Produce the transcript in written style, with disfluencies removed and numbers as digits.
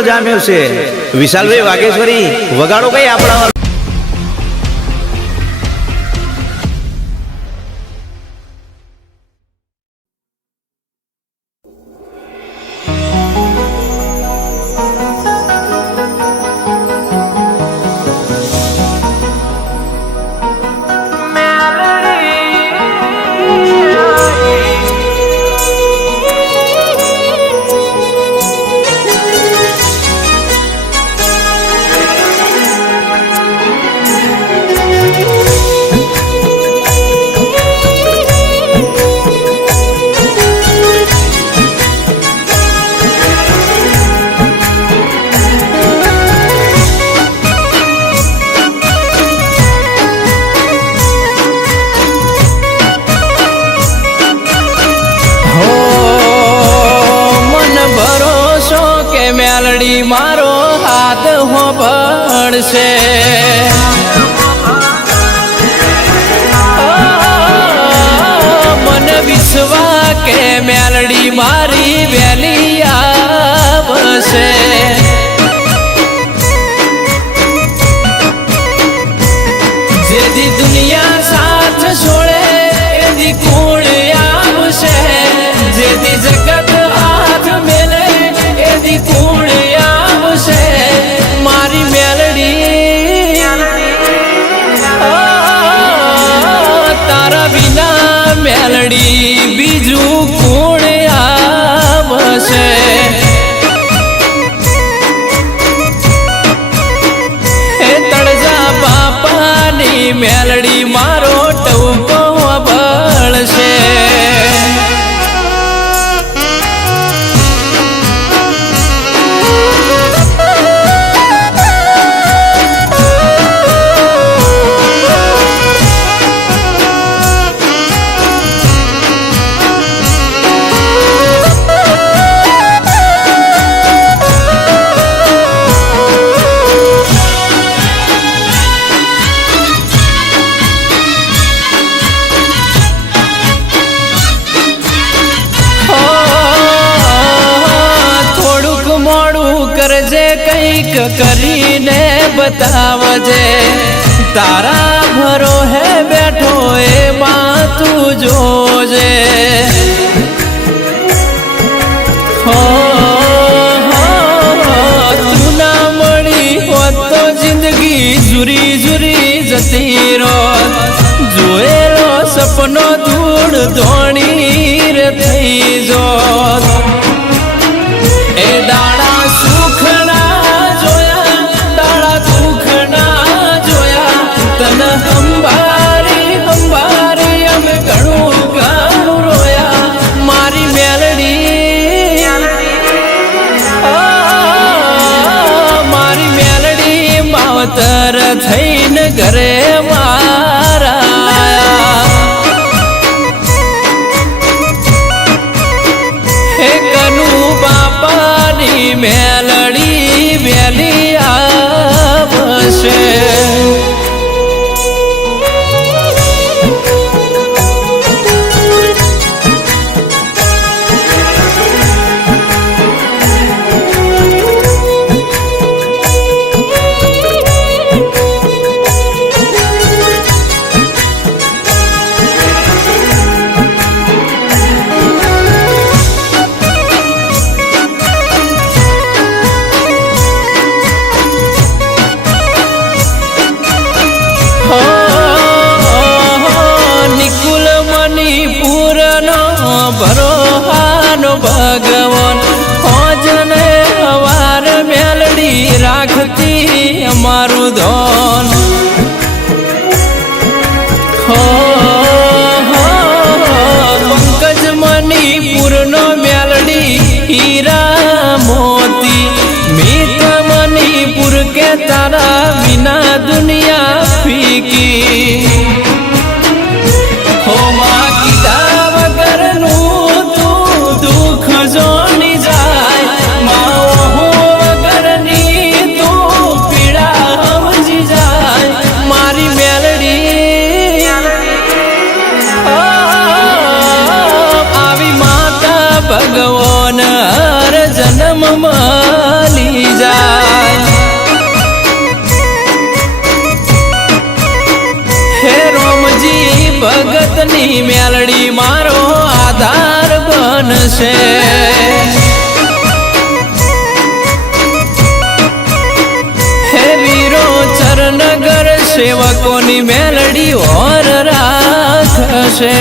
મેળો જામ્યો છે. વિશાલભાઈ વાઘેશ્વરી વગાડો કઈ આપણા મેલડી મારો હાથ હો પડશે. મને વિશ્વા કે મેલડી મારી વેલી આવશે. જેથી દુનિયા સાથ છોડે એથી કુળ આવશે. જેથી જગત હાથ મેલે એથી કુળ આવશે. મારી મેલડી તારા વિના મેલડી બીજું કુળ આવશે. હે તળજા બાપાની મેલડી મારો ટૂંકો બળશે. કરજે કંઈક કરીને બતાવજે. તારા ભરો હે બેઠો એમાં તું જોજે. તું ના મળી હોત તો જિંદગી જુરી જુરી જતી રોત. જોયેલો સપનો ધૂળ ધોણી રે થઈ જોત. એ દાડા સુખ ના જોયા, દાડા દુઃખ ના જોયા. તન હંભારી હંભારી અમે ઘણું ઘણું રોયા. મારી મેલડી મારી મેલડી માવતર થઈને ઘરે મારા. હે કનુ બાપાની મેલડી વેલી આવશે. નિકુલ મણિપુરનો ભરોહાનો ભગવાન હોજને હવાર મેલડી રાખતી અમારું ધોન. પંકજ મણિપુરનો મેલડી હીરા મોતી. મિત્ર મણિપુર કે તારા વિના દુનિયા ફીકી. હો માં કીધા વગરનું તું દુઃખ જોની જાય. માં વગરની તું પીડા સમજી જાય. મારી મેલડી આવી માતા ભગવાન હર જન્મ મળી ભગતની મેલડી મારો આધાર બનશે. હે વીરો ચરનગર સેવકોની મેલડી ઓર રાખશે.